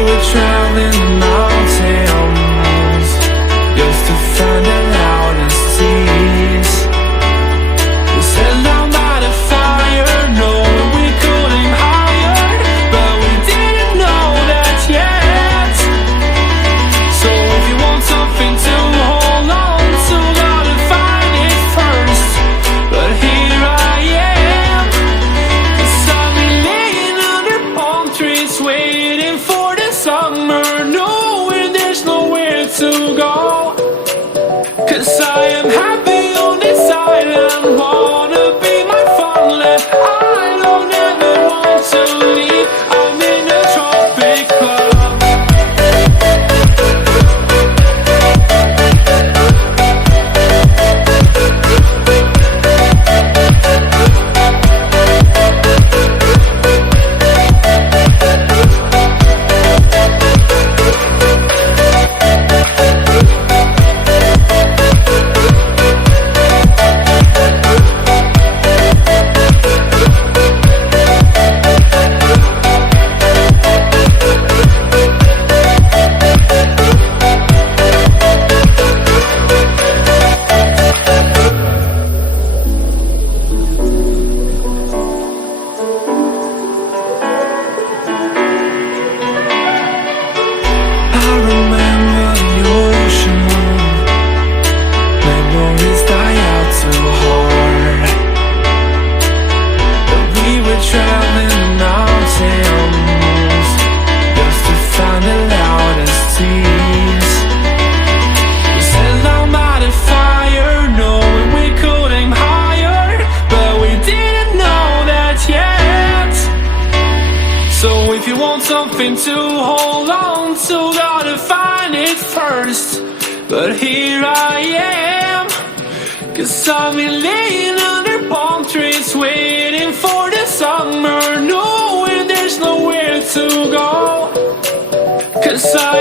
were traveling the mountains just to find the loudest tears. We sat down by the fire, knowing we could aim higher, but we didn't know that yet. So if you want something to hold on to, gotta find it first. But here I am, 'cause I've been laying under palm trees, waiting for the summer, knowing there's nowhere to go. 'Cause I am happy on this island, wanna be my farmland. I don't ever want to leave, I'm in a tropic club. I remember the ocean moon, memories die out too hard. But we were traveling the mountains just to find the loudest tears. We sat down by the fire, knowing we could aim higher, but we didn't know that yet. So if you want something to hold on to, gotta find it first. But here I am, 'cause I've been laying under palm trees, waiting for the summer, knowing there's nowhere to go. 'Cause I